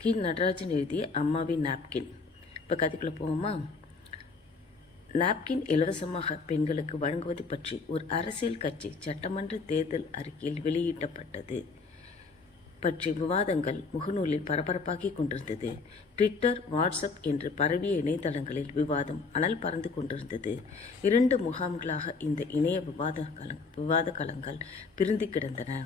கி நடராஜன் எழுதிய அம்மாவின் நாப்கின். இப்போ கதைக்குள்ளே போவோமா? நாப்கின் இலவசமாக பெண்களுக்கு வழங்குவது பற்றி ஒரு அரசியல் கட்சி சட்டமன்ற தேர்தல் அறிக்கையில் வெளியிட்டப்பட்டது. பற்றி விவாதங்கள் முகநூலில் பரபரப்பாகிக் கொண்டிருந்தது. ட்விட்டர் வாட்ஸ்அப் என்று பரவிய இணையதளங்களில் விவாதம் அனல் பறந்து கொண்டிருந்தது. இரண்டு முகாம்களாக இந்த இணைய விவாத கல விவாத களங்கள் பிரிந்து கிடந்தன.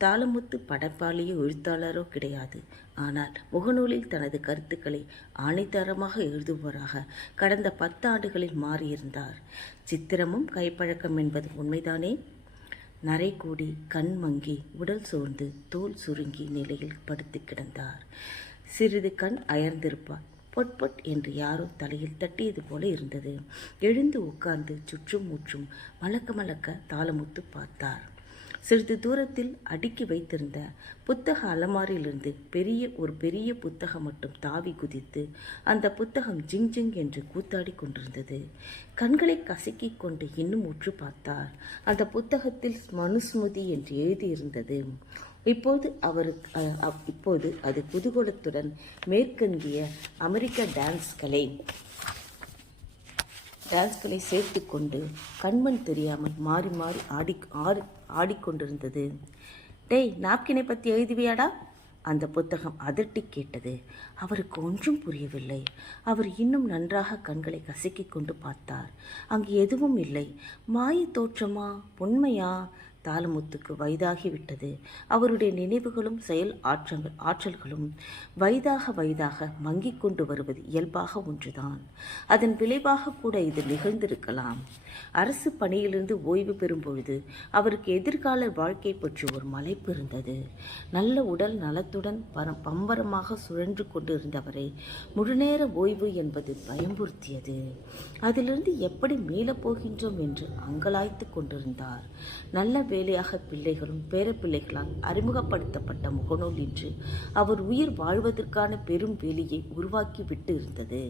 தாளமுத்து படைப்பாளியோ எழுத்தாளரோ கிடையாது. ஆனால் முகநூலில் தனது கருத்துக்களை ஆணைத்தரமாக எழுதுபவராக கடந்த பத்து ஆண்டுகளில் மாறியிருந்தார். சித்திரமும் கைப்பழக்கம் என்பது உண்மைதானே? நரைக்கூடி கண் மங்கி உடல் சோர்ந்து தோல் சுருங்கி நிலையில் படுத்து கிடந்தார். சிறிது கண் அயர்ந்திருப்பார். பொட் பொட் என்று யாரோ தலையில் தட்டியது போல இருந்தது. எழுந்து உட்கார்ந்து சுற்றும் முற்றும் மலக்க மலக்க தாளமுத்து பார்த்தார். சிறிது தூரத்தில் அடுக்கி வைத்திருந்த புத்தக அலமாரியிலிருந்து பெரிய ஒரு பெரிய புத்தகம் மட்டும் தாவி குதித்து அந்த புத்தகம் ஜிங் ஜிங் என்று கூத்தாடி கொண்டிருந்தது. கண்களை கசக்கிக் கொண்டு இன்னும் உற்று பார்த்தார். அந்த புத்தகத்தில் மனுஸ்மதி என்று எழுதியிருந்தது. இப்போது அவருக்கு இப்போது அது குதூகலத்துடன் மேற்கங்கிய அமெரிக்க டான்ஸ்களை டான்ஸ்களை சேர்த்து கொண்டு கண்மண் தெரியாமல் மாறி மாறி ஆடி ஆடி ஆடிக்கொண்டிருந்தது. டேய் நாப்கினை பற்றி எழுதுவியாடா? அந்த புத்தகம் அதிர்ட்டி கேட்டது. அவருக்கு ஒன்றும் புரியவில்லை. அவர் இன்னும் நன்றாக கண்களை கசக்கிக் கொண்டு பார்த்தார். அங்கு எதுவும் இல்லை. மாய தோற்றமா? உண்மையா தாளமுத்துக்கு வயதாகிவிட்டது. அவருடைய நினைவுகளும் செயல் ஆற்றங்கள் ஆற்றல்களும் வயதாக வயதாக மங்கிக் கொண்டு வருவது இயல்பாக ஒன்றுதான். அதன் விளைவாக கூட இது நிகழ்ந்திருக்கலாம். அரசு பணியிலிருந்து ஓய்வு பெறும் பொழுது அவருக்கு எதிர்கால வாழ்க்கை பற்றி ஒரு மலைப்பு இருந்தது. நல்ல உடல் நலத்துடன் பரம் பம்பரமாக சுழன்று கொண்டிருந்தவரை முழுநேர ஓய்வு என்பது பயம்புறுத்தியது அதிலிருந்து எப்படி மீளப் போகின்றோம் என்று அங்கலாய்த்து கொண்டிருந்தார். நல்ல வேலையாக பிள்ளைகளும் பேரப்பிள்ளைகளால் அறிமுகப்படுத்தப்பட்ட முகநூல் இன்று அவர் உயிர் வாழ்வதற்கான பெரும் வேலியை உருவாக்கி விட்டு இருந்தது.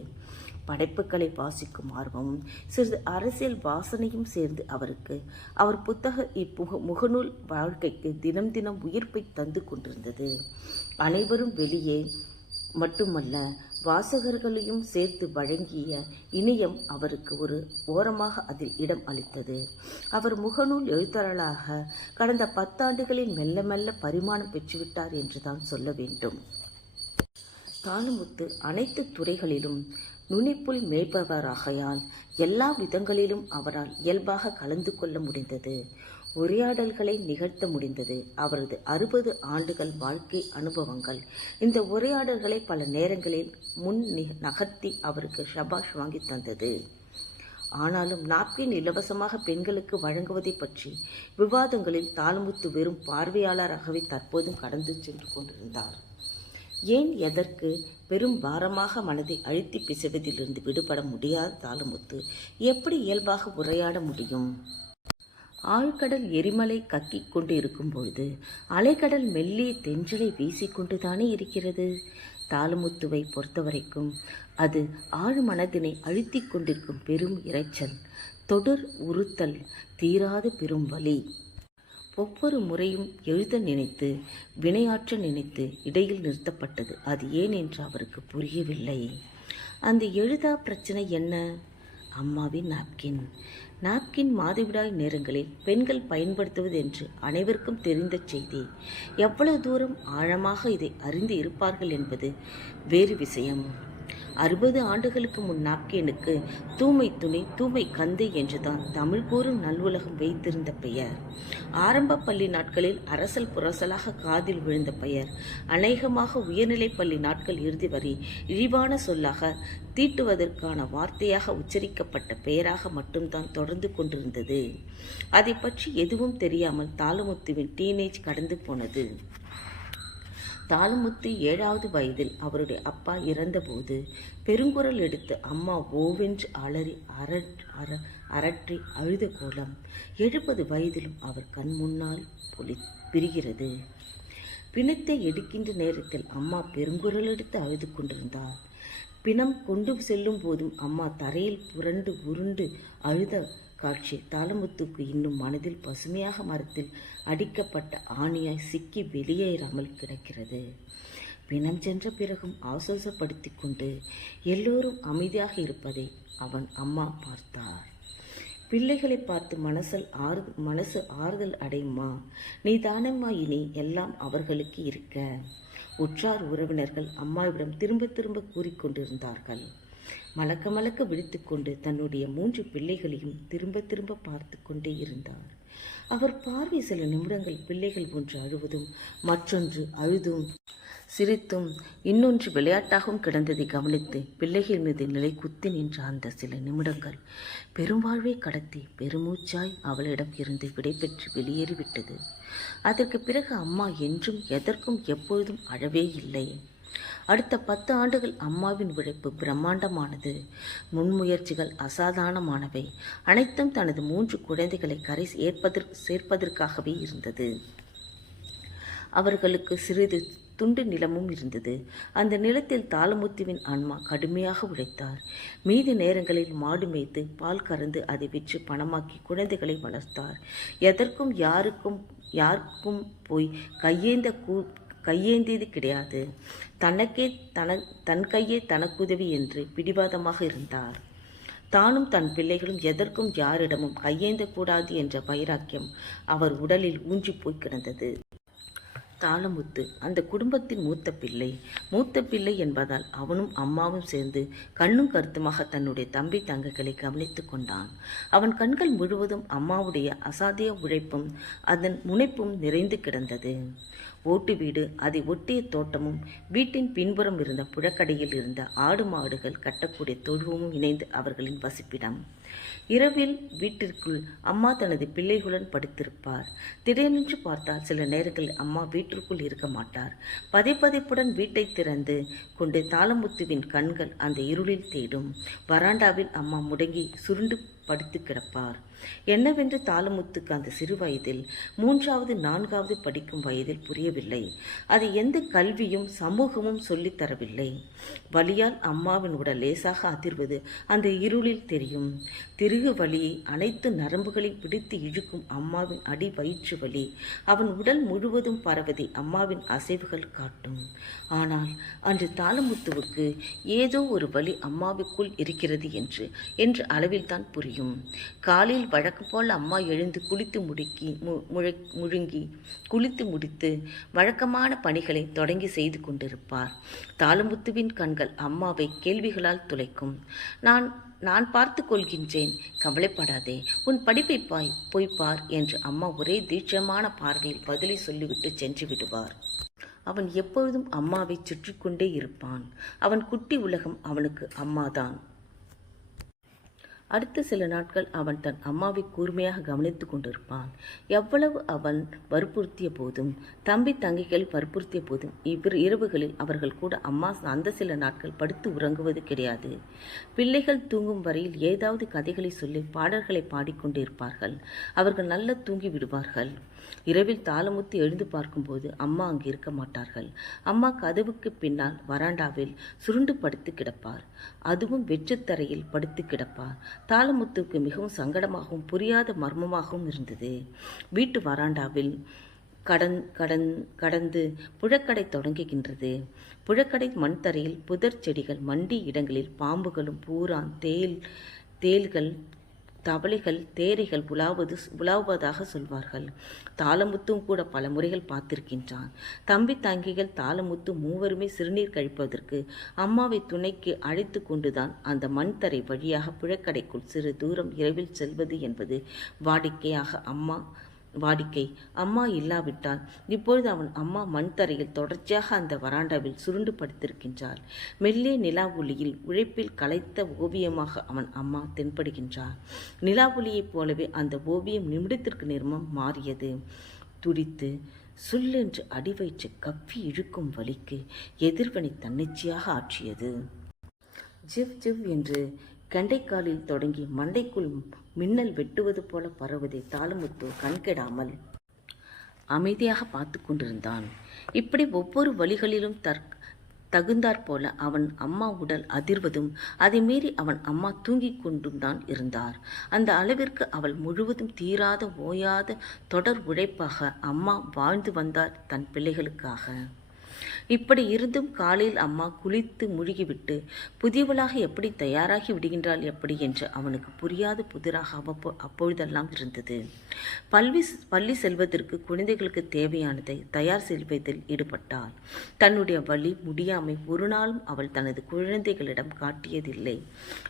படைப்புகளை வாசிக்கும் ஆர்வமும் சிறிது அரசியல் வாசனையும் சேர்ந்து அவருக்கு அவர் புத்தக இப்புக முகநூல் வாழ்க்கைக்கு தினம் தினம் உயிர்ப்பை தந்து கொண்டிருந்தது. அனைவரும் வெளியே மட்டுமல்ல வாசகர்களையும் சேர்த்து வழங்கிய இணையம் அவருக்கு ஒரு ஓரமாக அதில் இடம் அளித்தது. அவர் முகநூல் எழுத்தாளராக கடந்த பத்தாண்டுகளில் மெல்ல மெல்ல பரிமாணம் பெற்றுவிட்டார் என்றுதான் சொல்ல வேண்டும். தானுமுத்து அனைத்து துறைகளிலும் நுனிப்புல் மேய்பவராகையால் எல்லா விதங்களிலும் அவரால் இயல்பாக கலந்து கொள்ள முடிந்தது. உரையாடல்களை நிகழ்த்த முடிந்தது. அவரது அறுபது ஆண்டுகள் வாழ்க்கை அனுபவங்கள். இந்த உரையாடல்களை பல நேரங்களில் முன் நகர்த்தி அவருக்கு ஷபாஷ் வாங்கி தந்தது. ஆனாலும் நாப்கின் இலவசமாக பெண்களுக்கு வழங்குவதை பற்றி விவாதங்களில் தாளமுத்து வெறும் பார்வையாளராகவே தற்போதும் கடந்து சென்று கொண்டிருந்தார். ஏன் எதற்கு பெரும் பாரமாக மனதை அழுத்தி பிசைவதிலிருந்து விடுபட முடியாத தாளமுத்து எப்படி இயல்பாக உரையாட முடியும்? ஆழ்கடல் எரிமலை கக்கிக் கொண்டு இருக்கும் பொழுது அலைக்கடல் மெல்லிய தென்றலை வீசிக்கொண்டுதானே இருக்கிறது? தாளமுத்துவை பொறுத்தவரைக்கும் அது ஆழ் மனதினை அழுத்திக் கொண்டிருக்கும் பெரும் இரைச்சல் தொடர் உறுத்தல் தீராத பெரும் வலி. ஒவ்வொரு முறையும் எழுத நினைத்து வினையாற்ற நினைத்து இடையில் நிறுத்தப்பட்டது. அது ஏன் என்று அவருக்கு புரியவில்லை. அந்த எழுதா பிரச்சனை என்ன? அம்மாவின் நாப்கின். நாப்கின் மாதவிடாய் நேரங்களில் பெண்கள் பயன்படுத்துவது என்று அனைவருக்கும் தெரிந்த செய்தி. எவ்வளவு தூரம் ஆழமாக இதை அறிந்து இருப்பார்கள் என்பது வேறு விஷயம். அறுபது ஆண்டுகளுக்கு முன் நாப்கேனுக்கு தூமை துணி தூமை கந்தை என்றுதான் தமிழ் கூறும் நல்வுலகம் வைத்திருந்த பெயர். ஆரம்ப பள்ளி நாட்களில் அரசல் புரசலாக காதில் விழுந்த பெயர். அநேகமாக உயர்நிலைப் பள்ளி நாட்கள் இறுதி வரை இழிவான சொல்லாக தீட்டுவதற்கான வார்த்தையாக உச்சரிக்கப்பட்ட பெயராக மட்டும்தான் தொடர்ந்து கொண்டிருந்தது. அதை பற்றி எதுவும் தெரியாமல் தாளமுத்துவின் டீனேஜ் கடந்து போனது. தாளமுத்து ஏழாவது வயதில் அவருடைய அப்பா இறந்தபோது பெருங்குரல் எடுத்து அம்மா ஓவென்று அலறி அர அர அரற்றி அழுத கோலம் எழுபது வயதிலும் அவர் கண் முன்னால் பொலி பிரிகிறது. பிணத்தை எடுக்கின்ற நேரத்தில் அம்மா பெருங்குரல் எடுத்து அழுது கொண்டிருந்தார். பிணம் கொண்டு செல்லும் போதும் அம்மா தரையில் புரண்டு உருண்டு அழுத காட்சி தாளமுத்துக்கு இன்னும் மனதில் பசுமையாக மரத்தில் அடிக்கப்பட்ட ஆணியாய் சிக்கி வெளியேறாமல் கிடக்கிறது. பிணம் சென்ற பிறகும் ஆசுவாசப்படுத்தி கொண்டு எல்லோரும் அமைதியாக இருப்பதை அவன் அம்மா பார்த்தார். பிள்ளைகளை பார்த்து மனசல் ஆறு மனசு ஆறுதல் அடையுமா? நீ தானம்மா இனி எல்லாம் அவர்களுக்கு இருக்க. உற்றார் உறவினர்கள் அம்மாவிடம் திரும்ப திரும்ப கூறிக்கொண்டிருந்தார்கள் மலக்க மலக்க விழித்துக்கொண்டு தன்னுடைய மூன்று பிள்ளைகளையும் திரும்ப திரும்ப பார்த்து கொண்டே இருந்தார். அவர் பார்வை சில நிமிடங்கள் பிள்ளைகள் ஒன்று அழுவதும் மற்றொன்று அழுதும் சிரித்தும் இன்னொன்று விளையாட்டாகவும் கிடந்ததை கவனித்து பிள்ளைகள் மீது நிலை குத்தி நின்ற அந்த சில நிமிடங்கள் பெரும்வாழ்வை கடத்தி பெருமூச்சாய் அவளிடம் இருந்து விடைபெற்று வெளியேறிவிட்டது. அதற்கு பிறகு அம்மா என்றும் எதற்கும் எப்பொழுதும் அழவே இல்லை. அடுத்த பத்து ஆண்டுகள் அம்மாவின் உழைப்பு பிரம்மாண்டமானது. முன்முயற்சிகள் அசாதாரணமானவை. அனைத்தும் தனது மூன்று குழந்தைகளை கரை ஏற்பதற்கு சேர்ப்பதற்காகவே இருந்தது. அவர்களுக்கு சிறிது துண்டு நிலமும் இருந்தது. அந்த நிலத்தில் தாளமுத்துவின் ஆன்மா கடுமையாக உழைத்தார். மீதி நேரங்களில் மாடு மேய்த்து பால் கறந்து அதை விற்று பணமாக்கி குழந்தைகளை வளர்த்தார். எதற்கும் யாருக்கும் யாருக்கும் போய் கையேந்த கூ கையேந்தியது கிடையாது. தனக்கே தன தன் கையே தனக்குதவி என்று பிடிவாதமாக இருந்தார். தானும் தன் பிள்ளைகளும் எதற்கும் யாரிடமும் கையேந்தக்கூடாது என்ற வைராக்கியம் அவர் உடலில் ஊன்றிப் போய் கிடந்தது. தாளமுத்து அந்த குடும்பத்தின் மூத்த பிள்ளை. மூத்த பிள்ளை என்பதால் அவனும் அம்மாவும் சேர்ந்து கண்ணும் கருத்துமாக தன்னுடைய தம்பி தங்கைகளை கவனித்துக் கொண்டான். அவன் கண்கள் முழுவதும் அம்மாவுடைய அசாதிய உழைப்பும் அதன் முனைப்பும் நிறைந்து கிடந்தது. ஓட்டு வீடு அதை ஒட்டிய தோட்டமும் வீட்டின் பின்புறம் இருந்த புழக்கடையில் இருந்த ஆடு மாடுகள் கட்டக்கூடிய தொழுவமும் இணைந்து அவர்களின் வசிப்பிடம். இரவில் வீட்டிற்குள் அம்மா தனது பிள்ளைகளுடன் படுத்திருப்பார். திடீரென்று பார்த்தால் சில நேரங்களில் அம்மா வீட்டிற்குள் இருக்க மாட்டார். பதைப்பதைப்புடன் வீட்டை திறந்து கொண்டு தாளமுத்துவின் கண்கள் அந்த இருளில் தேடும். வராண்டாவில் அம்மா முடங்கி சுருண்டு படுத்து கிடப்பார் என்னவென்று தாளமுத்துக்கு அந்த சிறு வயதில் மூன்றாவது நான்காவது படிக்கும் வயதில் புரியவில்லை. அது எந்த கல்வியும் சமூகமும் சொல்லித் தரவில்லை. வலியால் அம்மாவின் உடல் லேசாக அதிர்வது அந்த இருளில் தெரியும். திருகு வலியை அனைத்து நரம்புகளையும் பிடித்து இழுக்கும் அம்மாவின் அடி வயிற்று வலி அவன் உடல் முழுவதும் பரவதை அம்மாவின் அசைவுகள் காட்டும். ஆனால் அன்று தாளமுத்துவுக்கு ஏதோ ஒரு வழி அம்மாவுக்குள் இருக்கிறது என்று என்ற அளவில்தான் புரியும். காலில் வழக்கு போல் அம்மா எழுந்து குளித்து முடுக்கி மு முழ முழுங்கி குளித்து முடித்து வழக்கமான பணிகளை தொடங்கி செய்து கொண்டிருப்பார். தாளமுத்துவின் கண்கள் அம்மாவை கேள்விகளால் துளைக்கும். நான் நான் பார்த்து கொள்கின்றேன் கவலைப்படாதே உன் படிப்பை பாய் போய் பார் என்று அம்மா ஒரே தீட்சமான பார்வையில் பதிலை சொல்லிவிட்டு சென்று விடுவார். அவன் எப்பொழுதும் அம்மாவை சுற்றி கொண்டே இருப்பான். அவன் குட்டி உலகம் அவனுக்கு அம்மாதான். அடுத்த சில நாட்கள் அவன் தன் அம்மாவை கூர்மையாக கவனித்துக் கொண்டிருப்பான். எவ்வளவு அவன் வற்புறுத்திய போதும் தம்பி தங்கைகள் வற்புறுத்திய போதும் இவ்விரு இரவுகளில் அவர்கள் கூட அம்மா அந்த சில நாட்கள் படுத்து உறங்குவது கிடையாது. பிள்ளைகள் தூங்கும் வரையில் ஏதாவது கதைகளை சொல்லி பாடல்களை பாடிக்கொண்டிருப்பார்கள். அவர்கள் நல்ல தூங்கி விடுவார்கள். இரவில் தாளமுத்து எழுந்து பார்க்கும்போது அம்மா அங்கு இருக்க மாட்டார்கள். அம்மா கதவுக்கு பின்னால் வராண்டாவில் சுருண்டு படுத்து கிடப்பார். அதுவும் வெற்றுத்தரையில் படுத்து கிடப்பார். தாளமுத்துவுக்கு மிகவும் சங்கடமாகவும் புரியாத மர்மமாகவும் இருந்தது. வீட்டு வராண்டாவில் கடன் கடன் கடந்து புழக்கடை தொடங்குகின்றது. புழக்கடை மண்தரையில் புதர் செடிகள் மண்டி இடங்களில் பாம்புகளும் பூரான் தேல் தேள்கள் தவளைகள் தேரைகள் உலாவது உலாவுவதாக சொல்வார்கள். தாளமுத்தும் கூட பல முறைகள் பார்த்திருக்கின்றான். தம்பி தங்கிகள் தாளமுத்து மூவருமே சிறுநீர் கழிப்பதற்கு அம்மாவை துணைக்கு அழைத்து கொண்டுதான் அந்த மண் தரை வழியாக புழக்கடைக்குள் சிறு தூரம் இரவில் செல்வது என்பது வாடிக்கையாக அம்மா வாடிக்கை. அம்மா இல்லாவிட்டால் இப்பொழுது அவன் அம்மா மண் தரையில் தொடர்ச்சியாக அந்த வராண்டாவில் சுருண்டு படுத்திருக்கின்றாள். மெல்லிய நிலா ஒளியில் உழைப்பில் கலைத்த ஓவியமாக அவன் அம்மா தென்படுகின்றார் நிலா ஒளியைப் போலவே அந்த ஓவியம் நிமிடத்திற்கு நிர்மம் மாறியது. துடித்து சுல்லென்று அடிவயிற்று கப்பி இழுக்கும் வலிக்கு எதிர்வனை தன்னிச்சையாக ஆற்றியது. ஜிவ் ஜிவ் என்று கண்டைக்காலில் தொடங்கி மண்டைக்குள் மின்னல் வெட்டுவது போல பரவுவதை தாளமுத்து கண்கெடாமல். அமைதியாக பார்த்து கொண்டிருந்தான். இப்படி ஒவ்வொரு வழிகளிலும் தற் தகுந்தாற் போல அவன் அம்மா உடல் அதிர்வதும் அதை மீறி அவன் அம்மா தூங்கிக் கொண்டும் தான் இருந்தார். அந்த அளவிற்கு அவள் முழுவதும் தீராத ஓயாத தொடர் உழைப்பாக அம்மா வாழ்ந்து வந்தார் தன் பிள்ளைகளுக்காக. இப்படி இருந்தும் காலையில் அம்மா குளித்து முழுகிவிட்டு புதியவளாக எப்படி தயாராகி விடுகின்றாள் எப்படி? என்று அவனுக்கு புரியாத புதிராக அவ்வப்போ அப்பொழுதெல்லாம் இருந்தது. பள்ளி பள்ளி செல்வதற்கு குழந்தைகளுக்கு தேவையானதை தயார் செய்வதில் ஈடுபட்டாள். தன்னுடைய வழி முடியாமை ஒரு நாளும் அவள் தனது குழந்தைகளிடம் காட்டியதில்லை.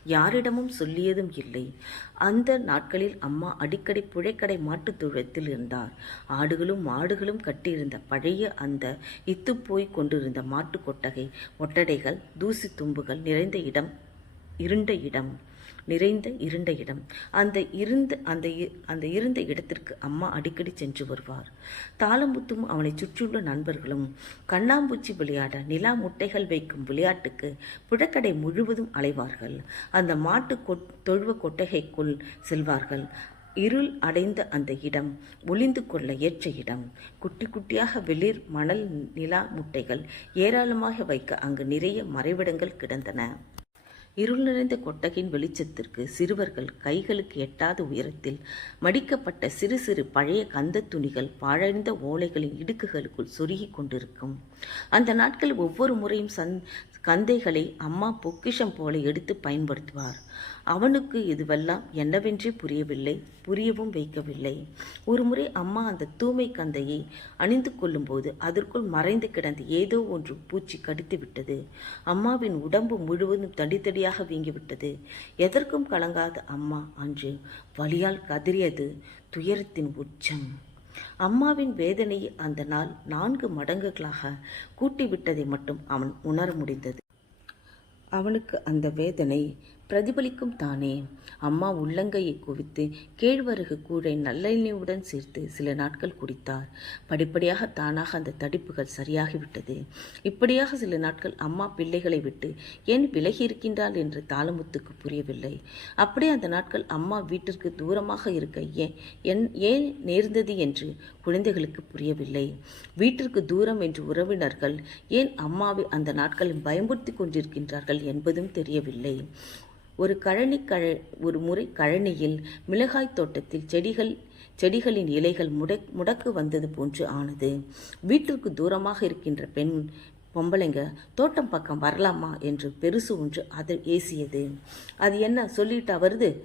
யாரிடமும் சொல்லியதும் இல்லை. அந்த நாட்களில் அம்மா அடிக்கடி புழைக்கடை மாட்டுத் தொழுவத்தில் இருந்தார். ஆடுகளும் மாடுகளும் கட்டியிருந்த பழைய அந்த இத்துப்போய் கொண்டிருந்த மாட்டுக் கொட்டகை ஒட்டடைகள் தூசி தும்புகள் நிறைந்த இடம் இருண்ட இடம். நிறைந்த இருண்ட இடம். அந்த இருந்த அந்த அந்த இருந்த இடத்திற்கு அம்மா அடிக்கடி சென்று வருவார். தாளம்புத்தும் அவனை சுற்றியுள்ள நண்பர்களும் கண்ணாம்பூச்சி விளையாட நிலா முட்டைகள் வைக்கும் விளையாட்டுக்கு புழக்கடை முழுவதும் அலைவார்கள். அந்த மாட்டு கொட் தொழுவ கொட்டகைக்குள் செல்வார்கள். இருள் அடைந்த அந்த இடம் ஒளிந்து கொள்ள ஏற்ற இடம். குட்டி குட்டியாக வெளிர் மணல் நிலா முட்டைகள் ஏராளமாக வைக்க அங்கு நிறைய மறைவிடங்கள் கிடந்தன. இருள் நிறைந்த கொட்டகையின் வெளிச்சத்திற்கு சிறுவர்கள் கைகளுக்கு எட்டாத உயரத்தில் மடிக்கப்பட்ட சிறு சிறு பழைய கந்த துணிகள் பாழடைந்த ஓலைகளின் இடுக்குகளுக்குள் சொருகிக் கொண்டிருக்கும். அந்த நாட்கள் ஒவ்வொரு முறையும் சந் கந்தைகளை அம்மா பொக்கிஷம் போல எடுத்து பயன்படுத்துவார். அவனுக்கு இதுவெல்லாம் என்னவென்றே புரியவில்லை புரியவும் வைக்கவில்லை. ஒருமுறை அம்மா அந்த தூமை கந்தையை அணிந்து கொள்ளும்போது அதற்குள் மறைந்து கிடந்த ஏதோ ஒன்று பூச்சி கடித்து விட்டது. அம்மாவின் உடம்பு முழுவதும் தடித்தடியாக வீங்கிவிட்டது. எதற்கும் கலங்காத அம்மா அன்று வலியால் கதறியது துயரத்தின் உச்சம். அம்மாவின் வேதனையை அந்த நாள் நான்கு மடங்குகளாக கூட்டிவிட்டதை மட்டும் அவன் உணர முடிந்தது. அவனுக்கு அந்த வேதனை பிரதிபலிக்கும் தானே. அம்மா உள்ளங்கையை குவித்து கேழ்வரகு கூழை நல்லெண்ணெயுடன் சேர்த்து சில நாட்கள் குடித்தார். படிப்படியாக தானாக அந்த தடிப்புகள் சரியாகிவிட்டது. இப்படியாக சில நாட்கள் அம்மா பிள்ளைகளை விட்டு ஏன் விலகி இருக்கின்றாள் என்று தாளமுத்துக்கு புரியவில்லை. அப்படியே அந்த நாட்கள் அம்மா வீட்டிற்கு தூரமாக இருக்க ஏன் என் ஏன் நேர்ந்தது என்று குழந்தைகளுக்கு புரியவில்லை. வீட்டிற்கு தூரம் என்று உறவினர்கள் ஏன் அம்மாவை அந்த நாட்களில் பயமுறுத்தி கொண்டிருக்கின்றார்கள் என்பதும் தெரியவில்லை. ஒரு கழனி கழ ஒரு முறை கழனியில் மிளகாய் தோட்டத்தில் செடிகள் செடிகளின் இலைகள் முடக் முடக்கு வந்தது போன்று ஆனது. வீட்டிற்கு தூரமாக இருக்கின்ற பெண் பொம்பளைங்க தோட்டம் பக்கம் வரலாமா? என்று பெருசு ஒன்று அது ஏசியது. அது என்ன சொல்லிட்டா வருது?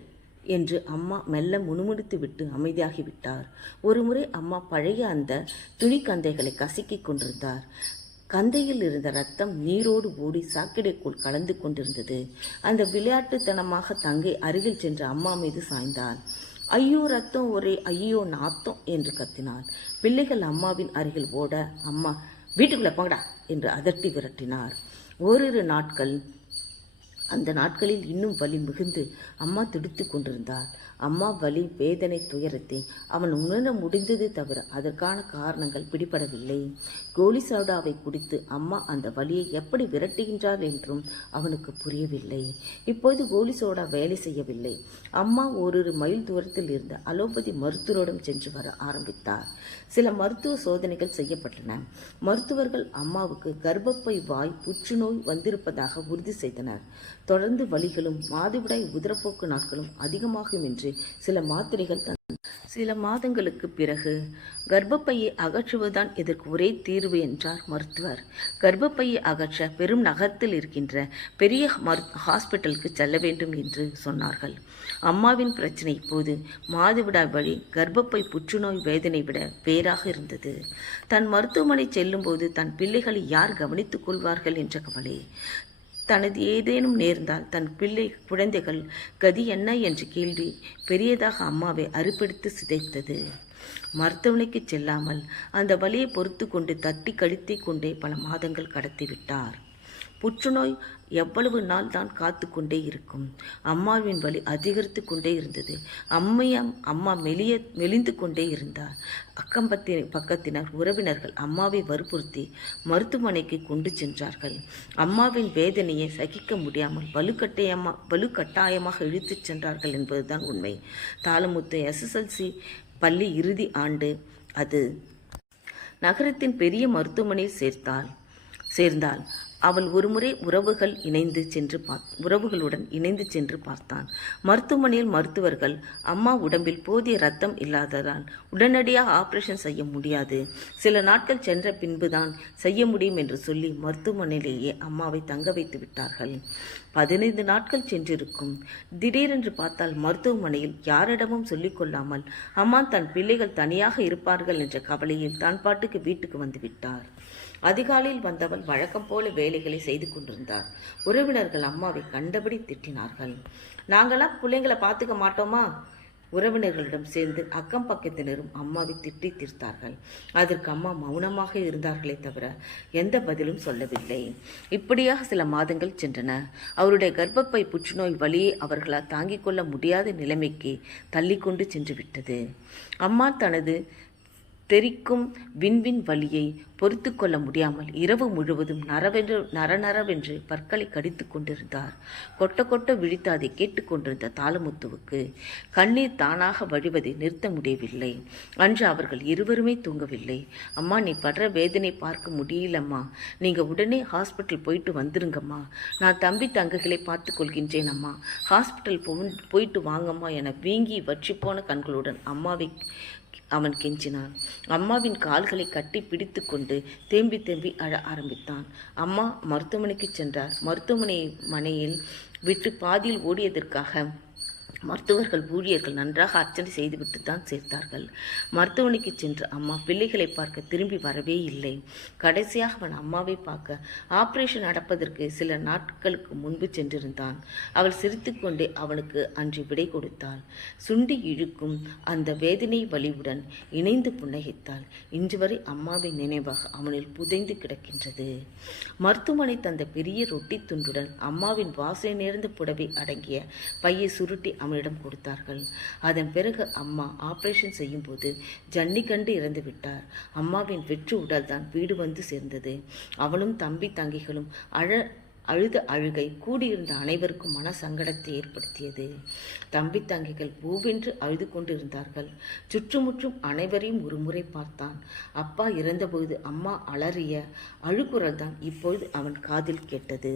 என்று அம்மா மெல்ல முணுமுணுத்து விட்டு அமைதியாகிவிட்டார் ஒருமுறை அம்மா பழைய அந்த துணிக்கந்தைகளை கசக்கிக் கொண்டிருந்தார். கந்தையில் இருந்த ரத்தம் நீரோடு ஓடி சாக்கடைக்குள் கலந்து கொண்டிருந்தது. அந்த விளையாட்டுத்தனமாக தங்கை அருகில் சென்று அம்மா மீது சாய்ந்தாள். ஐயோ ரத்தம் ஒரே ஐயோ நாத்தம் என்று கத்தினாள். பிள்ளைகள் அம்மாவின் அருகில் ஓட அம்மா வீட்டுக்குள்ள போங்கடா என்று அதட்டி விரட்டினார். ஓரிரு நாட்கள் அந்த நாட்களில் இன்னும் வலி மிகுந்து அம்மா துடித்துக் கொண்டிருந்தார் அம்மா வலி வேதனை துயரத்தை அவன் உணர முடிந்தது தவிர அதற்கான காரணங்கள் பிடிபடவில்லை. கோலி சோடாவை குடித்து அம்மா அந்த வலியை எப்படி விரட்டுகின்றார் என்றும் அவனுக்கு புரியவில்லை. இப்போது கோலி சோடா வேலை செய்யவில்லை. அம்மா ஓரிரு மைல் தூரத்தில் இருந்த அலோபதி மருத்துவரிடம் சென்று வர ஆரம்பித்தார். சில மருத்துவ சோதனைகள் செய்யப்பட்டன. மருத்துவர்கள் அம்மாவுக்கு கர்ப்பப்பை வாய் புற்றுநோய் வந்திருப்பதாக உறுதி செய்தனர். தொடர்ந்து வலிகளும் மாதவிடாய் உதிரப்போக்கு நாட்களும் அதிகமாகும் என்று சில மாத்திரைகள் தந்தனர் சில மாதங்களுக்கு பிறகு கர்ப்பப்பையை அகற்றுவதுதான் இதற்கு ஒரே தீர்வு என்றார் மருத்துவர். கர்ப்பப்பையை அகற்ற பெரும் நகரத்தில் இருக்கின்ற பெரிய மரு ஹாஸ்பிட்டலுக்கு செல்ல வேண்டும் என்று சொன்னார்கள். அம்மாவின் பிரச்சனை இப்போது மாதவிடா வழி கர்ப்பப்பை புற்றுநோய் வேதனை விட வேறாக இருந்தது. தன் மருத்துவமனை செல்லும்போது தன் பிள்ளைகளை யார் கவனித்துக் கொள்வார்கள் என்ற கவலை தனது ஏதேனும் நேர்ந்தால் தன் பிள்ளை குழந்தைகள் கதி என்ன என்ற கேள்வி பெரியதாக அம்மாவை அறுப்பெடுத்து சிதைத்தது. மருத்துவமனைக்கு செல்லாமல் அந்த வலியை பொறுத்து கொண்டு தட்டி கழித்திக் கொண்டே பல மாதங்கள் கடத்திவிட்டார். புற்றுநோய் எவ்வளவு நாள் தான் காத்து கொண்டே இருக்கும். அம்மாவின் வலி அதிகரித்து கொண்டே இருந்தது. அம்மையாம் அம்மா மெலிய மெலிந்து கொண்டே இருந்தார். அக்கம்பத்தின் பக்கத்தினர் உறவினர்கள் அம்மாவை வற்புறுத்தி மருத்துவமனைக்கு கொண்டு சென்றார்கள். அம்மாவின் வேதனையை சகிக்க முடியாமல் வலுக்கட்டாயமா வலுக்கட்டாயமாக இழுத்துச் சென்றார்கள் என்பதுதான் உண்மை. தாளமுத்து எஸ்எஸ்எல்சி பள்ளி இறுதி ஆண்டு அது நகரத்தின் பெரிய மருத்துவமனையில் சேர்த்தாள் சேர்ந்தாள். அவள் ஒருமுறை உறவுகள் இணைந்து சென்று பார் உறவுகளுடன் இணைந்து சென்று பார்த்தான். மருத்துவமனையில் மருத்துவர்கள் அம்மா உடம்பில் போதிய ரத்தம் இல்லாததால் உடனடியாக ஆபரேஷன் செய்ய முடியாது. சில நாட்கள் சென்ற பின்புதான் செய்ய முடியும் என்று சொல்லி மருத்துவமனையிலேயே அம்மாவை தங்க வைத்து விட்டார்கள். பதினைந்து நாட்கள் சென்றிருக்கும். திடீரென்று பார்த்தால் மருத்துவமனையில் யாரிடமும் சொல்லிக்கொள்ளாமல் அம்மா தன் பிள்ளைகள் தனியாக இருப்பார்கள் என்ற கவலையில் தான் பாட்டுக்கு வீட்டுக்கு வந்து விட்டார். அதிகாலையில் வந்தவன் வழக்கம் போல வேலைகளை செய்து கொண்டிருந்தார் உறவினர்கள் அம்மாவை கண்டபடி திட்டினார்கள். நாங்களாம் பிள்ளைங்களை பார்த்துக்க மாட்டோமா? உறவினர்களிடம் சேர்ந்து அக்கம் பக்கத்தினரும் அம்மாவை திட்டி தீர்த்தார்கள். அதற்கு அம்மா மௌனமாக இருந்தார்களே தவிர எந்த பதிலும் சொல்லவில்லை. இப்படியாக சில மாதங்கள் சென்றன. அவருடைய கர்ப்பப்பை புற்றுநோய் வழியை அவர்களால் தாங்கிக் கொள்ள முடியாத நிலைமைக்கு தள்ளிக்கொண்டு சென்று விட்டது அம்மா தனது தெரிக்கும் விண்வின் வலியை பொறுத்து கொள்ள முடியாமல் இரவு முழுவதும் நரவென்று நரநரவென்று பற்களை கடித்து கொண்டிருந்தார். கொட்ட கொட்ட விழித்து அதை கேட்டுக்கொண்டிருந்த தாளமுத்துவுக்கு கண்ணீர் தானாக வழிவதை நிறுத்த முடியவில்லை. அன்று அவர்கள் இருவருமே தூங்கவில்லை. அம்மா நீ படுற வேதனை பார்க்க முடியலம்மா. நீங்க உடனே ஹாஸ்பிட்டல் போயிட்டு வந்துருங்கம்மா. நான் தம்பி தங்கைகளை பார்த்து கொள்கின்றேன் அம்மா. ஹாஸ்பிட்டல் போயிட்டு வாங்கம்மா என வீங்கி வற்றி போன கண்களுடன் அம்மாவை அவன் கெஞ்சினான். அம்மாவின் கால்களை கட்டி பிடித்து கொண்டு தேம்பி தேம்பி அழ ஆரம்பித்தான். அம்மா மருத்துவமனைக்கு சென்றார். மருத்துவமனை மனையில் விட்டு பாதியில் ஓடியதற்காக மருத்துவர்கள் ஊழியர்கள் நன்றாக அர்ச்சனை செய்துவிட்டு தான் சேர்த்தார்கள். மருத்துவமனைக்கு சென்று அம்மா பிள்ளைகளை பார்க்க திரும்பி வரவே இல்லை. கடைசியாக அவன் அம்மாவை பார்க்க ஆபரேஷன் நடப்பதற்கு சில நாட்களுக்கு முன்பு சென்றிருந்தான். அவள் சிரித்துக்கொண்டே அவனுக்கு அன்று விடை கொடுத்தாள். சுண்டி இழுக்கும் அந்த வேதனை வலிவுடன் இணைந்து புன்னகைத்தாள். இன்று வரை அம்மாவின் நினைவாக அவனில் புதைந்து கிடக்கின்றது. மருத்துவமனை தந்த பெரிய ரொட்டி துண்டுடன் அம்மாவின் வாசனை நேர்ந்த புடவை அடங்கிய பையை சுருட்டி அவனிடம் கொடுத்தார்கள். அதன் பிறகு அம்மா ஆபரேஷன் செய்யும்போது ஜன்னி கண்டு இறந்து விட்டார். அம்மாவின் வெற்று உடல் தான் வீடு வந்து சேர்ந்தது. அவளும் தம்பி தங்கிகளும் அழ அழுத அழுகை கூடியிருந்த அனைவருக்கும் மன சங்கடத்தை ஏற்படுத்தியது. தம்பி தங்கிகள் பூவென்று அழுது கொண்டிருந்தார்கள். சுற்றுமுற்றும் அனைவரையும் ஒருமுறை பார்த்தான். அப்பா இறந்தபோது அம்மா அலறிய அழுக்குரல் தான் இப்பொழுது அவன் காதில் கேட்டது.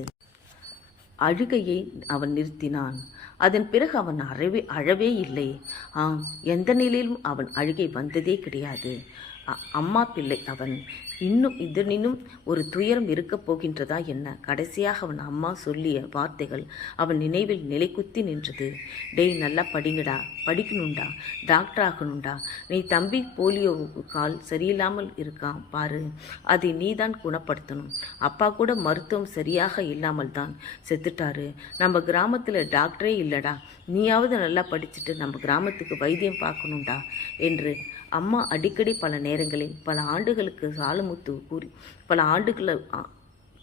அழுகையை அவன் நிறுத்தினான். அதன் பிறகு அவன் அறவே அழவே இல்லை. ஆம் எந்த நிலையிலும் அவன் அழுகை வந்ததே கிடையாது. அம்மா பிள்ளை அவன். இன்னும் இதனினும் ஒரு துயரம் இருக்கப் போகின்றதா என்ன? கடைசியாக அவன் அம்மா சொல்லிய வார்த்தைகள் அவன் நினைவில் நிலைக்குத்தி நின்றது. டேய் நல்லா படிங்கடா. படிக்கணும்டா. டாக்டர் ஆகணும்டா. நீ தம்பி போலியோ கால் சரியில்லாமல் இருக்கான் பாரு. அதை நீதான் குணப்படுத்தணும். அப்பா கூட மருத்துவம் சரியாக இல்லாமல் தான் செத்துட்டாரு. நம்ம கிராமத்தில் டாக்டரே இல்லடா. நீயாவது நல்லா படிச்சுட்டு நம்ம கிராமத்துக்கு வைத்தியம் பார்க்கணுண்டா என்று அம்மா அடிக்கடி பல நேரங்களில் பல ஆண்டுகளுக்கு சாலும் தாளமுத்து கூறி பல ஆண்டுகள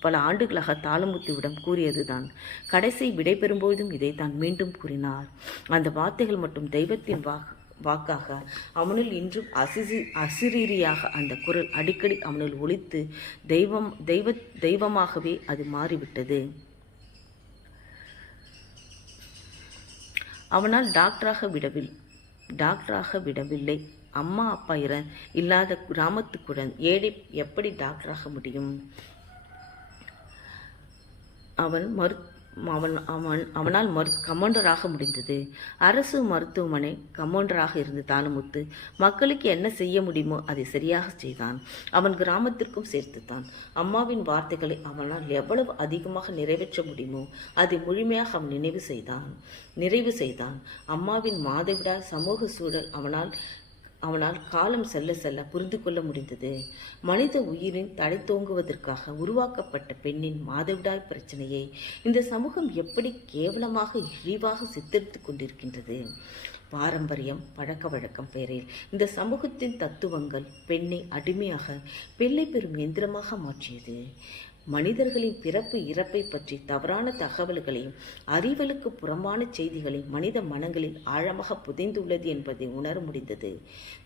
பல ஆண்டுகளாக தாளமுத்துவிடம் கூறியதுதான். கடைசி விடைபெறும்போதும் இதைத்தான் மீண்டும் கூறினார். அந்த வார்த்தைகள் மட்டும் தெய்வத்தின் வாக்கு வாக்காக அவனில் இன்றும் அசிசி அசிரீரியாக அந்த குரல் அடிக்கடி அவனில் ஒழித்து தெய்வம் தெய்வ தெய்வமாகவே அது மாறிவிட்டது. அவனால் டாக்டராக விடவில்லை டாக்டராக விடவில்லை. அம்மா அப்பா இற இல்லாத கிராமத்து குழந்தை எப்படி டாக்டராக முடியும்? அவன் மரு அவன் அவன் அவனால் மரு கமாண்டராக முடிந்தது. அரசு மருத்துவமனை கமாண்டராக இருந்த தானுமுத்து மக்களுக்கு என்ன செய்ய முடியுமோ அதை சரியாக செய்தான். அவன் கிராமத்திற்கும் சேர்த்துத்தான். அம்மாவின் வார்த்தைகளை அவனால் எவ்வளவு அதிகமாக நிறைவேற்ற முடியுமோ அதை முழுமையாக அவன் நினைவு செய்தான். நிறைவு செய்தான். அம்மாவின் மாதவிடா சமூக சூழல் அவனால் அவனால் காலம் செல்ல செல்ல புரிந்து கொள்ள முடிந்தது. மனித உயிரின் தடை தோங்குவதற்காக உருவாக்கப்பட்ட பெண்ணின் மாதவிடாய் பிரச்சனையை இந்த சமூகம் எப்படி கேவலமாக இழிவாக சித்தரித்துக் கொண்டிருக்கின்றது? பாரம்பரியம் பழக்க வழக்கம் பெயரில் இந்த சமூகத்தின் தத்துவங்கள் பெண்ணை அடிமையாக பிள்ளை பெறும் எந்திரமாக மாற்றியது. மனிதர்களின் பிறப்பு இறப்பை பற்றி தவறான தகவல்களையும் அறிவலுக்கு புறம்பான செய்திகளையும் மனித மனங்களில் ஆழமாக புதைந்துள்ளது என்பதை உணர முடிந்தது.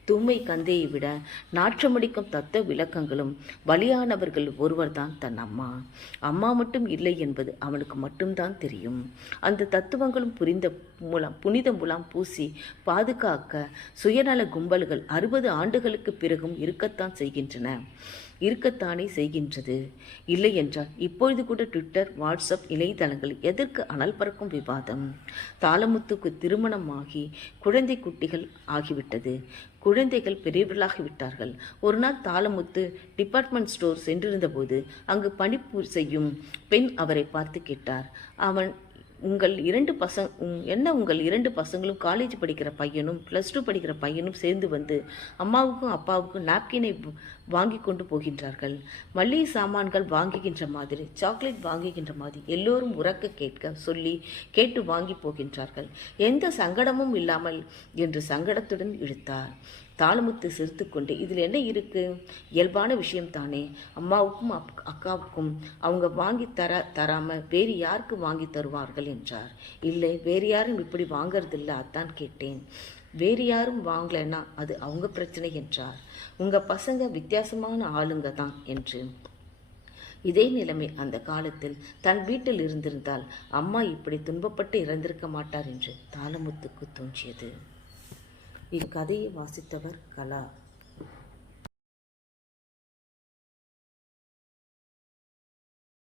தூய்மை கந்தையை விட நாற்றமடிக்கும் தத்துவ விளக்கங்களும் பலியானவர்கள் ஒருவர்தான் தன் அம்மா. அம்மா மட்டும் இல்லை என்பது அவனுக்கு மட்டும்தான் தெரியும். அந்த தத்துவங்களும் புரிந்த மூலம் புனித முலாம் பூசி பாதுகாக்க சுயநல கும்பல்கள் அறுபது ஆண்டுகளுக்கு பிறகும் இருக்கத்தான் செய்கின்றன. இருக்கத்தானே செய்கின்றது. இல்லை என்றால் இப்பொழுது கூட ட்விட்டர் வாட்ஸ்அப் இணையதளங்கள் எதற்கு அனல் பறக்கும் விவாதம்? தாளமுத்துக்கு திருமணமாகி குழந்தை குட்டிகள் ஆகிவிட்டது. குழந்தைகள் பெரியவர்களாகிவிட்டார்கள். ஒரு நாள் தாளமுத்து டிபார்ட்மெண்ட் ஸ்டோர் சென்றிருந்தபோது அங்கு பணிப்பு செய்யும் பெண் அவரை பார்த்து கேட்டார். அவன் உங்கள் இரண்டு பசங்க உங்- என்ன உங்கள் இரண்டு பசங்களும் காலேஜ் படிக்கிற பையனும் ப்ளஸ் டூ படிக்கிற பையனும் சேர்ந்து வந்து அம்மாவுக்கும் அப்பாவுக்கும் நாப்கினை வாங்கி கொண்டு போகின்றார்கள். மளிகை சாமான்கள் வாங்குகின்ற மாதிரி சாக்லேட் வாங்குகின்ற மாதிரி எல்லோரும் உறக்க கேட்க சொல்லி கேட்டு வாங்கி போகின்றார்கள். எந்த சங்கடமும் இல்லாமல் என்று சங்கடத்துடன் இழுத்தார். தாளமுத்து சிரித்துக்கொண்டு இதில் என்ன இருக்கு? இயல்பான விஷயம் தானே அம்மாவுக்கும் அப்- அக்காவுக்கும் அவங்க வாங்கி தர தராம வேறு யாருக்கு வாங்கி தருவார்கள்? என்றார். இல்லை வேறு யாரும் இப்படி வாங்கறதில்ல அதான் கேட்டேன். வேறு யாரும் வாங்கலைன்னா அது அவங்க பிரச்சனை என்றார். உங்க பசங்க வித்தியாசமான ஆளுங்க தான் என்று. இதே நிலைமை அந்த காலத்தில் தன் வீட்டில் இருந்திருந்தால் அம்மா இப்படி துன்பப்பட்டு இறந்திருக்க மாட்டார் என்று தாளமுத்துக்கு தோன்றியது. இக்கதையை வாசித்தவர் கலா.